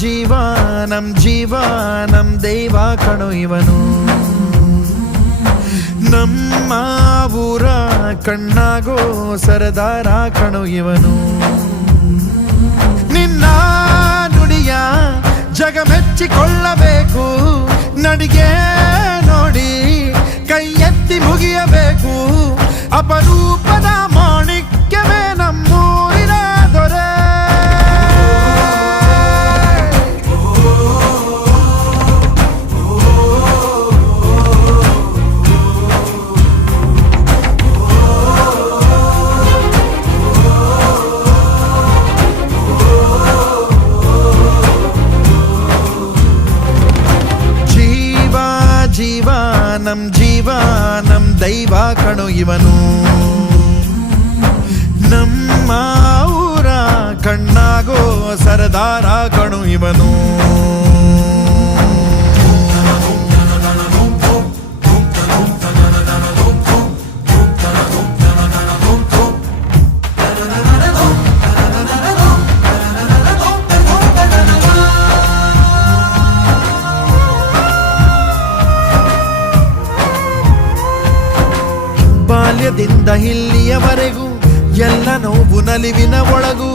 ಜೀವ ನಮ್ ದೈವ ಕಣೋ ಇವನು. ನಮ್ಮ ಊರ ಕಣ್ಣಾಗೋ ಸರದಾರ ಕಣೋ ಇವನು. ನಿನ್ನ ನುಡಿಯ ಜಗ ಮೆಚ್ಚಿಕೊಳ್ಳಬೇಕು, ನಡಿಗೆ ನೋಡಿ ಕೈ ಎತ್ತಿ ಮುಗಿಯಬೇಕು. ಅಪರೂಪದ ಮಾಣಿಕ್ಯವೇ ನಮ್ಮೂರಿನ ದೊರೆ. ಜೀವ ನಮ್ ದೈವ ಕಣೋ ಇವನು. ನಮ್ಮ ಊರ ಕಣ್ಣಾಗೋ ಸರದಾರ ಕಣೋ ಇವನು. ಬಾಲ್ಯದಿಂದ ಇಲ್ಲಿಯವರೆಗೂ ಎಲ್ಲ ನೋವು ನಲಿವಿನ ಒಳಗೂ